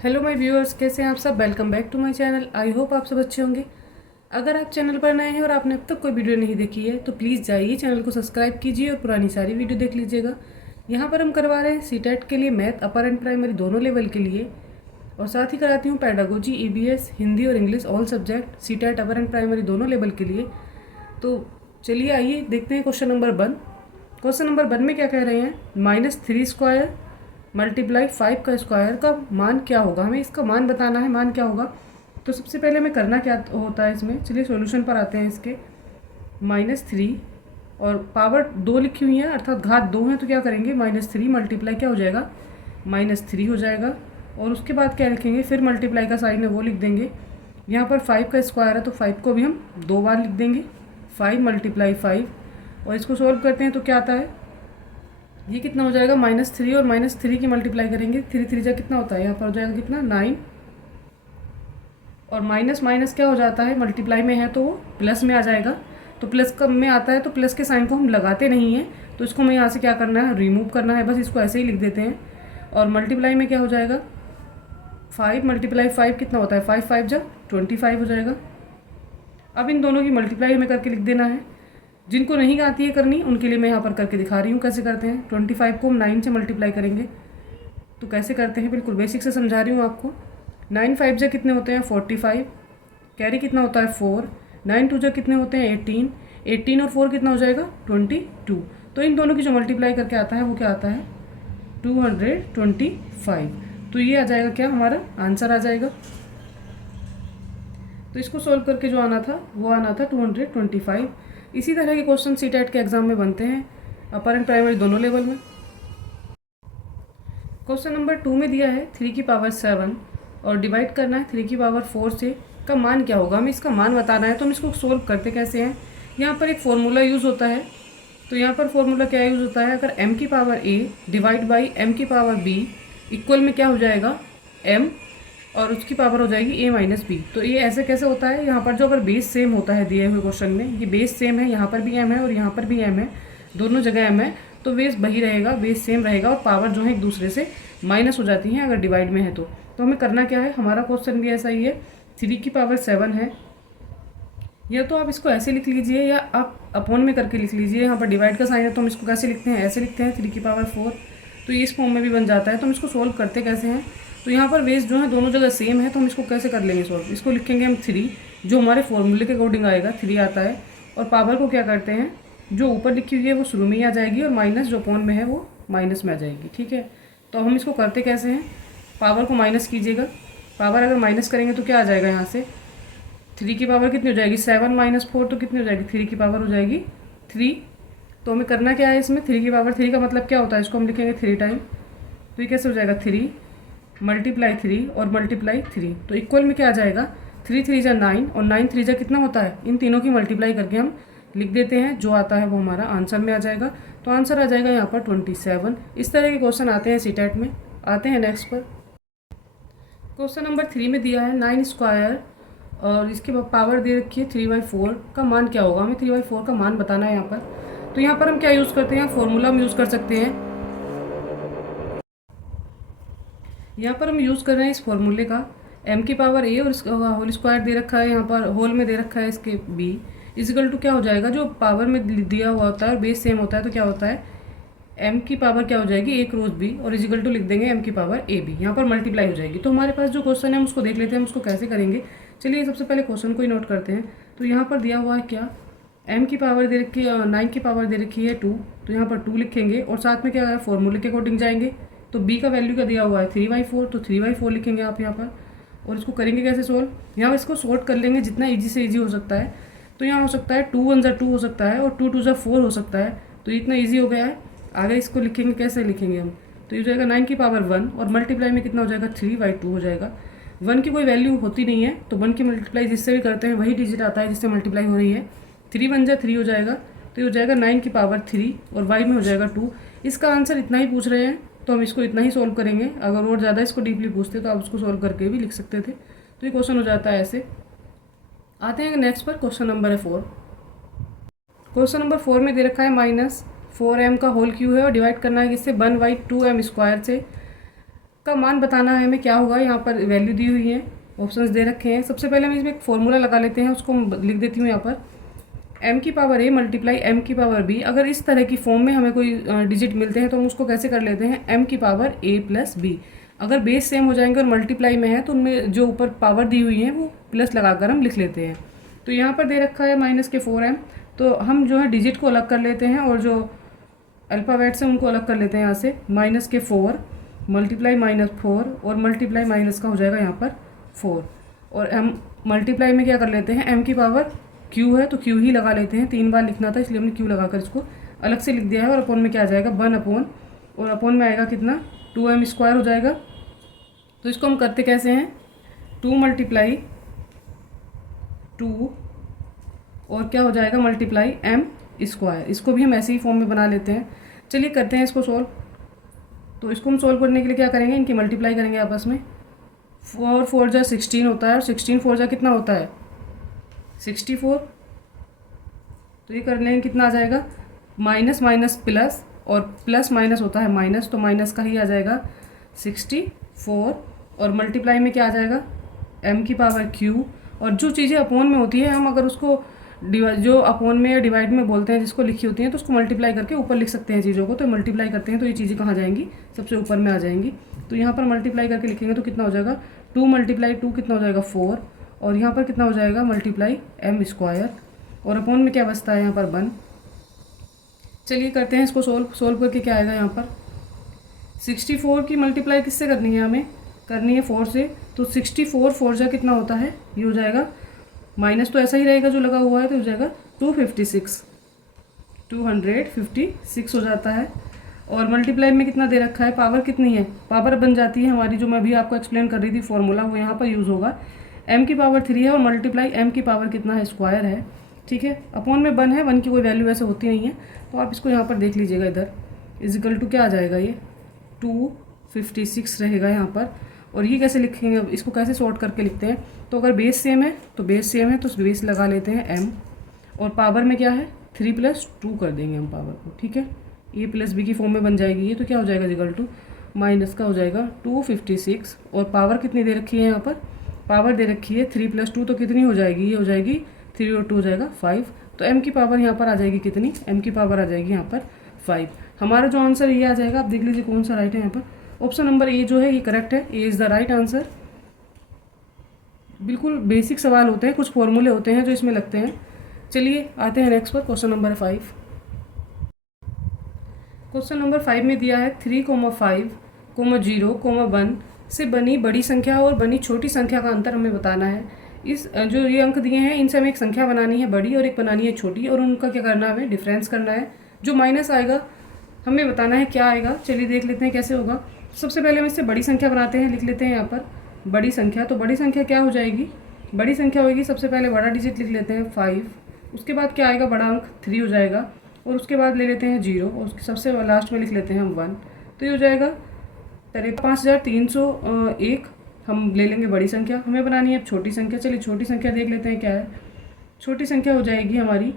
Hello my viewers, कैसे हैं आप सब। Welcome back to my channel. I hope आप सब अच्छे होंगे। अगर आप चैनल पर नए हैं और आपने अब तक कोई वीडियो नहीं देखी है तो प्लीज़ जाइए चैनल को सब्सक्राइब कीजिए और पुरानी सारी वीडियो देख लीजिएगा। यहाँ पर हम करवा रहे हैं सीटेट के लिए मैथ अपर एंड प्राइमरी दोनों लेवल के लिए, और साथ ही कराती हूँ पेडागोजी, ईबीएस, हिंदी और English all subject CTET upper and primary दोनों लेवल के लिए। तो चलिए आइए देखते हैं क्वेश्चन नंबर 1। क्वेश्चन नंबर 1 में क्या कह रहे हैं, -3² मल्टीप्लाई 5 का स्क्वायर का मान क्या होगा। हमें इसका मान बताना है, मान क्या होगा। तो सबसे पहले हमें करना क्या होता है इसमें, चलिए सॉल्यूशन पर आते हैं इसके। -3 और पावर 2 लिखी हुई है अर्थात घात 2 है, तो क्या करेंगे, -3 मल्टीप्लाई क्या हो जाएगा, -3 हो जाएगा। और उसके बाद क्या लिखेंगे, फिर मल्टीप्लाई का साइन है वो लिख देंगे। यहाँ पर 5 का स्क्वायर है तो 5 को भी हम 2 बार लिख देंगे, 5 मल्टीप्लाई 5। और इसको सॉल्व करते हैं तो क्या आता है, ये कितना हो जाएगा, -3 और -3 की मल्टीप्लाई करेंगे, 3 3 जा कितना होता है, यहाँ पर हो जाएगा कितना, 9। और माइनस माइनस क्या हो जाता है, मल्टीप्लाई में है तो वो प्लस में आ जाएगा। तो प्लस कब में आता है तो प्लस के साइन को हम लगाते नहीं हैं, तो इसको हमें यहाँ से क्या करना है, रिमूव करना है, बस इसको ऐसे ही लिख देते हैं। और मल्टीप्लाई में क्या हो जाएगा, 5 मल्टीप्लाई 5 कितना होता है, 5 5 जब 25 हो जाएगा। अब इन दोनों की मल्टीप्लाई हमें करके लिख देना है। जिनको नहीं आती है करनी उनके लिए मैं यहाँ पर करके दिखा रही हूँ कैसे करते हैं। 25 को हम 9 से मल्टीप्लाई करेंगे, तो कैसे करते हैं, बिल्कुल बेसिक से समझा रही हूँ आपको। 9 5 जा कितने होते हैं, 45, कैरी कितना होता है 4, 9 2 जा कितने होते हैं 18, 18 और 4 कितना हो जाएगा 22। तो इन दोनों की जो मल्टीप्लाई करके आता है वो क्या आता है, 225। तो ये आ जाएगा क्या, हमारा आंसर आ जाएगा। तो इसको सोल्व करके जो आना था वो आना था 225। इसी तरह के क्वेश्चन सीटेट के एग्जाम में बनते हैं अपर एंड प्राइमरी दोनों लेवल में। क्वेश्चन नंबर 2 में दिया है 3 की पावर 7 और डिवाइड करना है 3 की पावर 4 से, का मान क्या होगा। हमें इसका मान बताना है, तो हम इसको सोल्व करते कैसे हैं। यहाँ पर एक फॉर्मूला यूज़ होता है। तो यहाँ पर फॉर्मूला क्या यूज़ होता है, अगर m की power a divide by m की पावर b इक्वल में क्या हो जाएगा, m और उसकी पावर हो जाएगी a माइनस बी। तो ये ऐसे कैसे होता है, यहाँ पर जो अगर बेस सेम होता है दिए हुए क्वेश्चन में, ये बेस सेम है, यहाँ पर भी m है और यहाँ पर भी m है, दोनों जगह m है, तो बेस वही रहेगा, बेस सेम रहेगा और पावर जो है एक दूसरे से माइनस हो जाती हैं अगर डिवाइड में है तो हमें करना क्या है, हमारा क्वेश्चन भी ऐसा ही है, 3 की पावर 7 है। या तो आप इसको ऐसे लिख लीजिए या आप अपॉन में करके लिख लीजिए। यहाँ पर डिवाइड का साइन है तो हम इसको कैसे लिखते हैं, ऐसे लिखते हैं 3 की पावर 4। तो ये इस फॉर्म में भी बन जाता है। तो हम इसको सोल्व करते कैसे हैं, तो यहाँ पर बेस जो है दोनों जगह सेम है, तो हम इसको कैसे कर लेंगे सोल्व, इसको लिखेंगे हम 3, जो हमारे फॉर्मूले के अकॉर्डिंग आएगा 3 आता है। और पावर को क्या करते हैं, जो ऊपर लिखी हुई है वो शुरू में ही आ जाएगी और माइनस जो अपॉन में है वो माइनस में आ जाएगी। ठीक है, तो हम इसको करते कैसे हैं, पावर को माइनस कीजिएगा, पावर अगर माइनस करेंगे तो क्या आ जाएगा, यहाँ से 3 की पावर कितनी हो जाएगी, 7 माइनस 4 तो कितनी हो जाएगी, 3 की पावर हो जाएगी 3। तो हमें करना क्या है इसमें, 3 की पावर 3 का मतलब क्या होता है, इसको हम लिखेंगे 3 टाइम। तो ये कैसे हो जाएगा, 3 मल्टीप्लाई 3 और मल्टीप्लाई 3, तो इक्वल में क्या आ जाएगा, 3 3 जा 9 और 9 3 जा कितना होता है, इन तीनों की मल्टीप्लाई करके हम लिख देते हैं, जो आता है वो हमारा आंसर में आ जाएगा। तो आंसर आ जाएगा यहाँ पर 27। इस तरह के क्वेश्चन आते हैं सीटेट में। आते हैं नेक्स्ट पर। क्वेश्चन नंबर 3 में दिया है 9 स्क्वायर और इसकी पावर दे रखी है 3/4, का मान क्या होगा। हमें 3/4 का मान बताना है यहाँ पर। तो यहाँ पर हम क्या यूज़ करते हैं, फॉर्मूला हम यूज़ कर सकते हैं। यहाँ पर हम यूज़ कर रहे हैं इस फॉर्मूले का, m की पावर a और इसका होल स्क्वायर दे रखा है, यहाँ पर होल में दे रखा है इसके b इजिकल टू क्या हो जाएगा, जो पावर में दिया हुआ होता है और बेस सेम होता है तो क्या होता है, m की पावर क्या हो जाएगी a क्रॉस b और इजिकल टू लिख देंगे m की पावर a b, यहाँ पर मल्टीप्लाई हो जाएगी। तो हमारे पास जो क्वेश्चन है हम उसको देख लेते हैं, हम उसको कैसे करेंगे। चलिए सबसे पहले क्वेश्चन को ही नोट करते हैं। तो यहाँ पर दिया हुआ है क्या, m की पावर दे रखी है 9 की पावर दे रखी है 2, तो यहाँ पर 2 लिखेंगे और साथ में क्या है, फॉर्मूले के अकॉर्डिंग जाएंगे। तो b का वैल्यू का दिया हुआ है 3/4, तो 3/4 लिखेंगे आप यहाँ पर। और इसको करेंगे कैसे सोल्व, यहाँ इसको सॉर्ट कर लेंगे जितना ईजी से ईजी हो सकता है। तो यहाँ हो सकता है 2 1 जा 2 हो सकता है और 2 2 जा 4 हो सकता है, तो इतना ईजी हो गया है। आगे इसको लिखेंगे कैसे लिखेंगे हम, तो ये हो जाएगा 9 की पावर 1 और मल्टीप्लाई में कितना हो जाएगा 3/2 हो जाएगा। 1 की कोई वैल्यू होती नहीं है, तो 1 की मल्टीप्लाई जिससे भी करते हैं वही डिजिट आता है जिससे मल्टीप्लाई हो रही है। 3 1 जा 3 हो जाएगा, तो ये हो जाएगा 9 की पावर 3 और y में हो जाएगा 2। इसका आंसर इतना ही पूछ रहे हैं तो हम इसको इतना ही सोल्व करेंगे। अगर और ज़्यादा इसको डीपली पूछते तो आप उसको सोल्व करके भी लिख सकते थे। तो ये क्वेश्चन हो जाता है ऐसे। आते हैं नेक्स्ट पर, क्वेश्चन नंबर है 4। क्वेश्चन नंबर 4 में दे रखा है -4m का होल क्यू है और डिवाइड करना है किससे, 1/2m स्क्वायर से, इसका मान बताना है हमें, क्या होगा। यहाँ पर वैल्यू दी हुई है, ऑप्शंस दे रखे हैं। सबसे पहले हम इसमें एक फॉर्मूला लगा लेते हैं, उसको लिख देती हूँ यहाँ पर, एम की पावर ए मल्टीप्लाई एम की पावर बी। अगर इस तरह की फॉर्म में हमें कोई डिजिट मिलते हैं तो हम उसको कैसे कर लेते हैं, एम की पावर ए प्लस बी। अगर बेस सेम हो जाएंगे और मल्टीप्लाई में है तो उनमें जो ऊपर पावर दी हुई है वो प्लस लगाकर हम लिख लेते हैं। तो यहाँ पर दे रखा है -4m, तो हम जो है डिजिट को अलग कर लेते हैं और जो अल्फ़ाबेट्स हैं उनको अलग कर लेते हैं। यहाँ से -4 मल्टीप्लाई -4 और मल्टीप्लाई माइनस का हो जाएगा यहाँ पर 4, और हम मल्टीप्लाई में क्या कर लेते हैं, m की पावर q है तो q ही लगा लेते हैं। 3 बार लिखना था इसलिए हमने q लगाकर इसको अलग से लिख दिया है। और अपॉन में क्या आ जाएगा 1 अपॉन, और अपॉन में आएगा कितना 2m² हो जाएगा। तो इसको हम करते कैसे हैं, 2 मल्टीप्लाई 2 और क्या हो जाएगा मल्टीप्लाई m²। इसको भी हम ऐसे ही फॉर्म में बना लेते हैं। चलिए करते हैं इसको सोल्व। तो इसको हम सोल्व करने के लिए क्या करेंगे, इनकी मल्टीप्लाई करेंगे आपस में। 4 4 जा 16 होता है और 16 4 जा कितना होता है 64। तो ये कर लेंगे, कितना आ जाएगा माइनस माइनस प्लस, और प्लस माइनस होता है माइनस, तो माइनस का ही आ जाएगा 64। और मल्टीप्लाई में क्या आ जाएगा m की पावर q। और जो चीज़ें अपोन में होती है हम अगर उसको जो अपोन में या डिवाइड में बोलते हैं जिसको लिखी होती हैं तो उसको मल्टीप्लाई करके ऊपर लिख सकते हैं चीज़ों को। तो मल्टीप्लाई करते हैं तो ये चीज़ें कहाँ जाएंगी, सबसे ऊपर में आ जाएंगी। तो यहाँ पर मल्टीप्लाई करके लिखेंगे तो कितना हो जाएगा 2 मल्टीप्लाई 2 कितना हो जाएगा 4, और यहाँ पर कितना हो जाएगा मल्टीप्लाई m², और अपोन में क्या बचता है यहाँ पर 1। चलिए करते हैं इसको सोल्व करके क्या आएगा यहाँ पर 64 की मल्टीप्लाई किससे करनी है, हमें करनी है 4 से। तो 64 4 जा कितना होता है, ये हो जाएगा माइनस तो ऐसा ही रहेगा जो लगा हुआ है, तो हो जाएगा 256 हो जाता है। और मल्टीप्लाई में कितना दे रखा है, पावर कितनी है, पावर बन जाती है हमारी, जो मैं अभी आपको एक्सप्लेन कर रही थी फॉर्मूला, वो यहाँ पर यूज़ होगा। m की पावर 3 है और मल्टीप्लाई m की पावर कितना है स्क्वायर है, ठीक है। अपॉन में 1 है, 1 की कोई वैल्यू ऐसे होती नहीं है, तो आप इसको यहाँ पर देख लीजिएगा। इधर इजिकल टू क्या आ जाएगा, ये 256 रहेगा यहाँ पर। और ये कैसे लिखेंगे, अब इसको कैसे सॉर्ट करके लिखते हैं। तो अगर बेस सेम है तो बेस सेम है तो बेस लगा लेते हैं m, और पावर में क्या है 3 + 2 कर देंगे हम पावर को, ठीक है। a + b की फॉर्म में बन जाएगी ये, तो क्या हो जाएगा इजिकल टू माइनस का हो जाएगा 256, और पावर कितनी दे रखी है यहाँ पर, पावर दे रखी है 3 + 2, तो कितनी हो जाएगी, ये हो जाएगी 3 और 2 हो जाएगा 5। तो m की पावर यहाँ पर आ जाएगी कितनी, m की पावर आ जाएगी यहाँ पर 5। हमारा जो आंसर ये आ जाएगा, आप देख लीजिए कौन सा राइट है यहाँ पर। ऑप्शन नंबर ए जो है ये करेक्ट है, A is the right answer. बिल्कुल बेसिक सवाल होते हैं, कुछ फॉर्मूले होते हैं जो इसमें लगते हैं। चलिए आते हैं नेक्स्ट पर, क्वेश्चन नंबर 5। क्वेश्चन नंबर 5 में दिया है 3, 5, 0, 1 से बनी बड़ी संख्या और बनी छोटी संख्या का अंतर हमें बताना है। इस जो ये अंक दिए हैं इनसे हमें एक संख्या बनानी है बड़ी और एक बनानी है छोटी, और उनका क्या करना है, हमें डिफरेंस करना है। जो माइनस आएगा हमें बताना है क्या आएगा। चलिए देख लेते हैं कैसे होगा। सबसे पहले हम इससे बड़ी संख्या बनाते हैं, लिख लेते हैं यहाँ पर बड़ी संख्या। तो बड़ी संख्या क्या हो जाएगी, बड़ी संख्या होगी, सबसे पहले बड़ा डिजिट लिख लेते हैं 5, उसके बाद क्या आएगा, बड़ा अंक 3 हो जाएगा, और उसके बाद ले लेते हैं 0, और उसके सबसे लास्ट में लिख लेते हैं हम 1। तो ये हो जाएगा 5301 हम ले लेंगे बड़ी संख्या। हमें बनानी है अब छोटी संख्या। चलिए छोटी संख्या देख लेते हैं क्या है। छोटी संख्या हो जाएगी हमारी,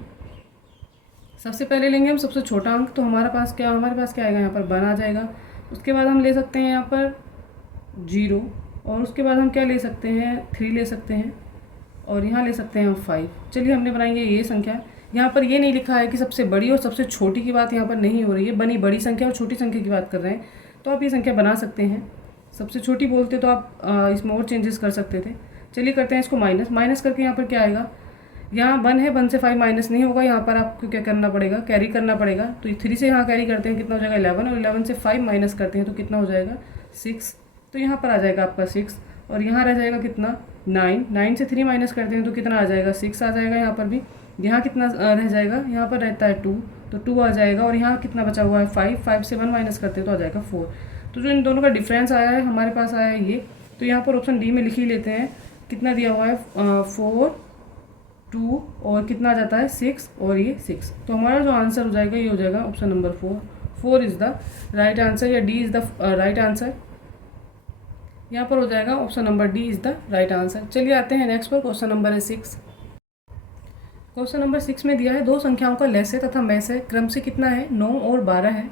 सबसे पहले लेंगे हम सबसे छोटा अंक, तो हमारे पास क्या आएगा यहाँ पर 1 आ जाएगा। उसके बाद हम ले सकते हैं यहाँ पर 0, और उसके बाद हम क्या ले सकते हैं 3 ले सकते हैं, और यहाँ ले सकते हैं हम 5। चलिए हमने बनाएंगे ये संख्या। यहाँ पर ये नहीं लिखा है कि सबसे बड़ी और सबसे छोटी की बात यहाँ पर नहीं हो रही है, बनी बड़ी संख्या और छोटी संख्या की बात कर रहे हैं। तो आप ये संख्या बना सकते हैं। सबसे छोटी बोलते तो आप इसमें और चेंजेस कर सकते थे। चलिए करते हैं इसको माइनस करके यहाँ पर क्या आएगा, यहाँ 1 है, 1 से 5 माइनस नहीं होगा, यहाँ पर आपको क्या करना पड़ेगा, कैरी करना पड़ेगा। तो 3 से यहाँ कैरी करते हैं, कितना हो जाएगा 11, और 11 से 5 माइनस करते हैं तो कितना हो जाएगा 6। तो यहाँ पर आ जाएगा आपका 6, और यहाँ रह जाएगा कितना 9 से 3 माइनस करते हैं तो कितना आ जाएगा 6 आ जाएगा। यहाँ पर भी यहाँ कितना रह जाएगा, यहाँ पर रहता है 2, तो 2 आ जाएगा, और यहाँ कितना बचा हुआ है 5 से 1 माइनस करते हैं तो आ जाएगा 4। तो जो इन दोनों का डिफरेंस आया है हमारे पास आया है ये। तो यहाँ पर ऑप्शन डी में लिख ही लेते हैं, कितना दिया हुआ है 4, 2 और कितना आ जाता है 6, और ये 6। तो हमारा जो आंसर हो जाएगा ये हो जाएगा option number 4 is the right answer, या D is the right answer. यहाँ पर हो जाएगा option number D is the right answer. चलिए आते हैं नेक्स्ट पर, क्वेश्चन नंबर है 6। क्वेश्चन नंबर 6 में दिया है 2 संख्याओं का लसागु तथा मैसय क्रम से कितना है 9 और 12 है।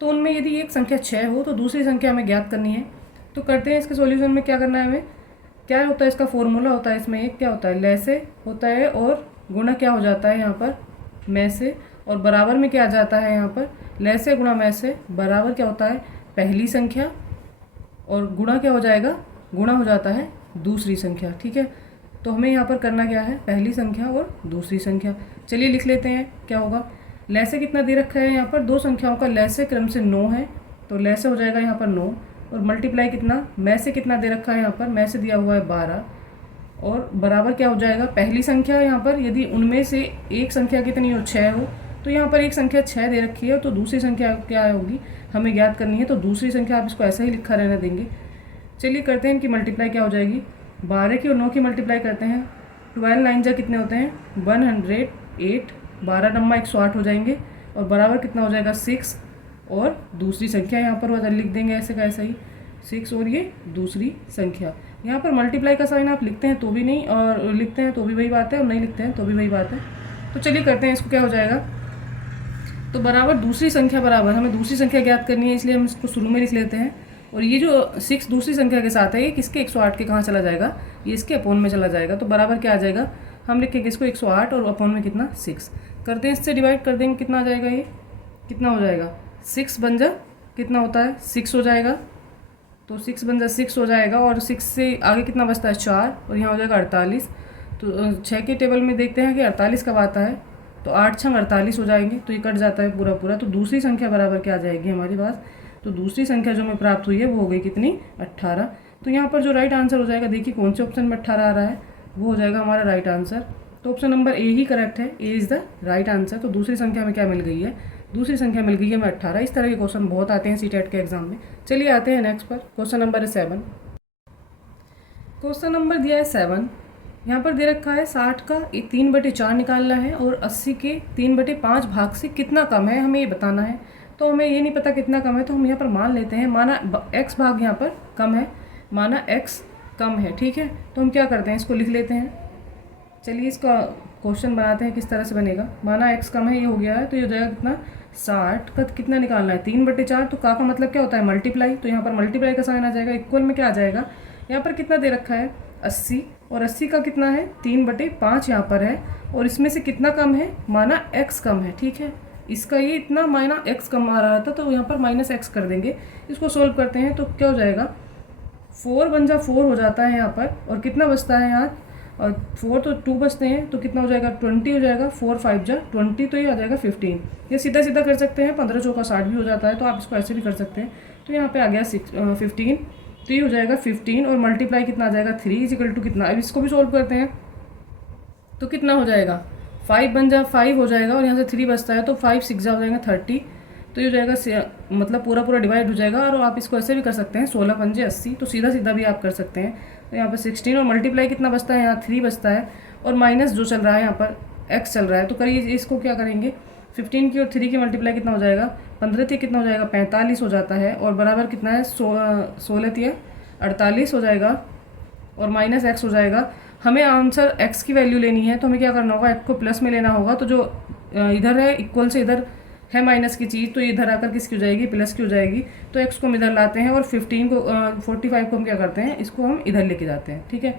तो उनमें यदि एक संख्या 6 हो तो दूसरी संख्या हमें ज्ञात करनी है। तो करते हैं इसके सॉल्यूशन में। क्या करना है हमें, क्या होता है इसका फॉर्मूला होता है इसमें, एक क्या होता है ले से होता है और गुणा क्या हो जाता है यहाँ पर में से, और बराबर में क्या आ जाता है यहाँ पर ले से गुणा में से, बराबर क्या होता है पहली संख्या और गुणा क्या हो जाएगा, गुणा हो जाता है दूसरी संख्या। ठीक है, तो हमें यहाँ पर करना क्या है, पहली संख्या और दूसरी संख्या। चलिए लिख लेते हैं क्या होगा। ले से कितना दे रखा है यहाँ पर, दो संख्याओं का ले से क्रम से 9 है, तो ले से हो जाएगा यहाँ पर 9, और मल्टीप्लाई कितना में से कितना दे रखा है यहाँ पर, में से दिया हुआ है 12, और बराबर क्या हो जाएगा पहली संख्या यहाँ पर, यदि उनमें से एक संख्या कितनी हो 6 हो, तो यहाँ पर एक संख्या 6 दे रखी है, तो दूसरी संख्या क्या होगी हमें ज्ञात करनी है, तो दूसरी संख्या आप इसको ऐसा ही लिखा रहने देंगे। चलिए करते हैं इनकी मल्टीप्लाई क्या हो जाएगी, 12 की और 9 की मल्टीप्लाई करते हैं। 12 9 जा कितने होते हैं 108, 12 नम्मा 108 हो जाएंगे, और बराबर कितना हो जाएगा 6, और दूसरी संख्या यहाँ पर लिख देंगे ऐसे का ऐसा ही 6, और ये दूसरी संख्या। यहाँ पर मल्टीप्लाई का साइन आप लिखते हैं तो भी नहीं, और लिखते हैं तो भी वही बात है, और नहीं लिखते हैं तो भी वही बात है। तो चलिए करते हैं इसको, क्या हो जाएगा, तो बराबर दूसरी संख्या बराबर, हमें दूसरी संख्या ज्ञात करनी है, इसलिए हम इसको शुरू में लिख लेते हैं। और ये जो 6 दूसरी संख्या के साथ है, ये किसके 108 के कहाँ चला जाएगा, ये इसके अपोन में चला जाएगा, तो बराबर क्या आ जाएगा, हम लिखेंगे इसको 108 और अपोन में कितना 6 करते हैं, इससे डिवाइड कर देंगे, कितना आ जाएगा, ये कितना हो जाएगा 6 बन जा कितना होता है 6 हो जाएगा, तो 6 बन जा 6 हो जाएगा, और 6 से आगे कितना बचता है 4, और यहाँ हो जाएगा 48। तो 6 के टेबल में देखते हैं कि 48 कब आता है, तो 8 छंग 48 हो जाएंगे, तो ये कट जाता है पूरा पूरा। तो दूसरी संख्या बराबर क्या आ जाएगी हमारे पास, तो दूसरी संख्या जो हमें प्राप्त हुई है वो हो गई कितनी 18। तो यहाँ पर जो राइट आंसर हो जाएगा, देखिए कौन से ऑप्शन में 18 आ रहा है, वो हो जाएगा हमारा राइट आंसर। तो ऑप्शन नंबर ए ही करेक्ट है, A is the right answer. तो दूसरी संख्या में क्या मिल गई है, दूसरी संख्या मिल गई है हमें 18। इस तरह के क्वेश्चन बहुत आते हैं सीटेट के एग्जाम में। चलिए आते हैं नेक्स्ट पर, क्वेश्चन नंबर 7। क्वेश्चन नंबर दिया है 7, यहाँ पर दे रखा है 60 का 3/4 निकालना है, और 80 के 3/5 भाग से कितना कम है हमें ये बताना है। तो हमें ये नहीं पता कितना कम है, तो हम यहाँ पर मान लेते हैं, माना x भाग यहाँ पर कम है, माना x कम है। ठीक है, तो हम क्या करते हैं, इसको लिख लेते हैं। चलिए इसका क्वेश्चन बनाते हैं किस तरह से बनेगा। माना x कम है, ये हो गया है, तो ये हो जाएगा कितना 60 का कितना निकालना है 3/4, तो का मतलब क्या होता है मल्टीप्लाई, तो यहाँ पर मल्टीप्लाई का साइन आ जाएगा। इक्वल में क्या आ जाएगा, यहाँ पर कितना दे रखा है 80, और 80 का कितना है 3/5 यहाँ पर है, और इसमें से कितना कम है, माना x कम है। ठीक है, इसका ये इतना माइना x कम आ रहा था, तो यहाँ पर -x कर देंगे। इसको सोल्व करते हैं तो क्या हो जाएगा, 4 बन जा 4 हो जाता है यहाँ पर, और कितना बचता है यहाँ, और 4 तो 2 बचते हैं, तो कितना हो जाएगा 20 हो जाएगा, 4 5 जा 20, तो ये आ जाएगा 15। ये सीधा सीधा कर सकते हैं, 15 चौका 60 भी हो जाता है, तो आप इसको ऐसे भी कर सकते हैं। तो यहाँ पे आ गया 15, तो ये हो जाएगा 15, और मल्टीप्लाई कितना आ जाएगा 3 इजिकल टू कितना, अब इसको भी सोल्व करते हैं तो कितना हो जाएगा 5 बन जा 5 हो जाएगा, और यहाँ से 3 बचता है, तो 5 6 जा हो जाएगा 30, तो ये हो जाएगा मतलब पूरा पूरा डिवाइड हो जाएगा। और आप इसको ऐसे भी कर सकते हैं 16 पंजे 80, तो सीधा सीधा भी आप कर सकते हैं। तो यहाँ पर 16, और मल्टीप्लाई कितना बचता है, यहाँ 3 बचता है, और माइनस जो चल रहा है यहाँ पर x चल रहा है, तो करिए इसको क्या करेंगे, 15 की और 3 की मल्टीप्लाई कितना हो जाएगा, 15 थी कितना हो जाएगा 45 हो जाता है, और बराबर कितना है 16 थी 48 हो जाएगा, और माइनस x हो जाएगा। हमें आंसर x की वैल्यू लेनी है, तो हमें क्या करना होगा, x को प्लस में लेना होगा। तो जो इधर है इक्वल से इधर है माइनस की चीज़, तो ये इधर आकर किसकी हो जाएगी, प्लस की हो जाएगी। तो x को हम इधर लाते हैं, और 15 को 45 को हम क्या करते हैं, इसको हम इधर लेके जाते हैं। ठीक है,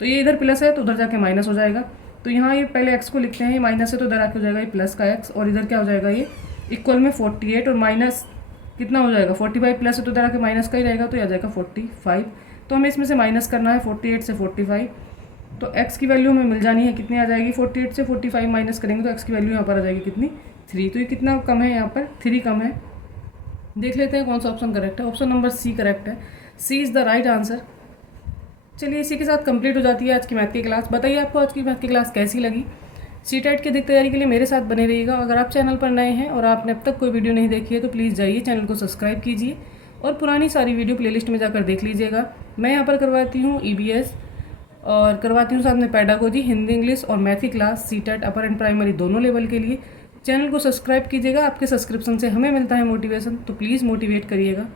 तो ये इधर प्लस है, तो उधर जाके माइनस हो जाएगा। तो यहाँ ये पहले x को लिखते हैं, ये माइनस है, तो इधर आके हो जाएगा ये प्लस का x, और इधर क्या हो जाएगा, ये इक्वल में 48, और माइनस कितना हो जाएगा 45 प्लस है, तो इधर आके माइनस का ही रहेगा, तो ये आ जाएगा 45। तो हमें इसमें से माइनस करना है 48 से 45, तो x की वैल्यू हमें मिल जानी है, कितनी आ जाएगी 48 से 45 माइनस करेंगे, तो x की वैल्यू यहाँ पर आ जाएगी कितनी 3। तो ये कितना कम है, यहाँ पर 3 कम है। देख लेते हैं कौन सा ऑप्शन करेक्ट है। ऑप्शन नंबर सी करेक्ट है, सी इज़ द राइट आंसर। चलिए इसी के साथ कंप्लीट हो जाती है आज की मैथ की क्लास। बताइए आपको आज की मैथ की क्लास कैसी लगी। सीटेट की अधिक तैयारी के लिए मेरे साथ बने रहिएगा। अगर आप चैनल पर नए हैं और आपने अब तक कोई वीडियो नहीं देखी है, तो प्लीज़ जाइए चैनल को सब्सक्राइब कीजिए, और पुरानी सारी वीडियो प्लेलिस्ट में जाकर देख लीजिएगा। मैं यहाँ पर करवाती हूँ EBS, और करवाती हूँ साथ में पेडागोजी, हिंदी इंग्लिश और मैथ की class, CTET upper and primary दोनों लेवल के लिए। चैनल को सब्सक्राइब कीजिएगा, आपके सब्सक्रिप्शन से हमें मिलता है मोटिवेशन, तो प्लीज़ मोटिवेट करिएगा।